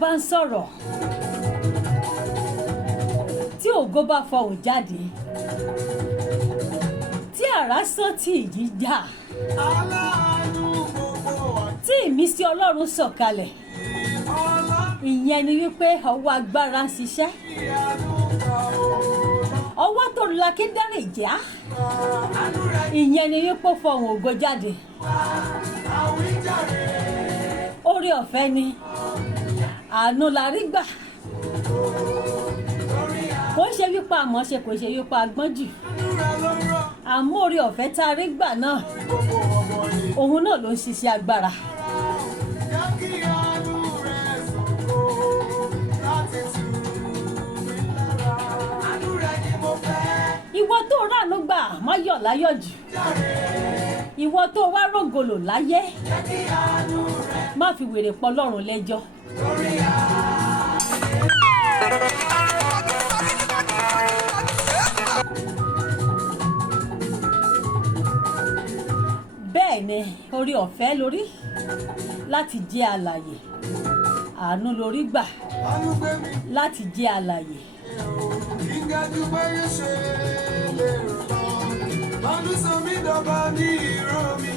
bá ń sọ̀rọ̀ tí ògo bá fọhùn jáde tí àrá sán tí ìjì jà tí ìmísí Ọlọ́run sọ̀kalẹ̀ ìyẹn ni wípé ọwọ́ agbára ń ṣiṣẹ́ ọwọ́ tó la kí dáná ìjà ìyẹn ni wípé fọhùn ògo jáde oore ọ̀fẹ́ ni àánú la rí gbà kò ṣe wípé àmọ́ ṣe kò ṣe wípé agbọ́n jù àmọ́ oore ọ̀fẹ́ tá a rí gbà náà òun náà ló ń ṣiṣẹ́ agbára. Ìwọ tó ránú gbà má yọ̀ láyọ̀ jù ìwọ tó wá rògòlò láyé má fi wèrè pọ̀ Ọlọ́run lẹ́jọ́. Bẹ́ẹ̀ ni orí ọ̀fẹ́ lórí láti jẹ́ alààyè àánú lórí gbà láti jẹ́ alààyè. Ìgájú báyé ṣe lè rọ̀ lọ, ọdún sọ mí dọ̀bà ní ìró mi.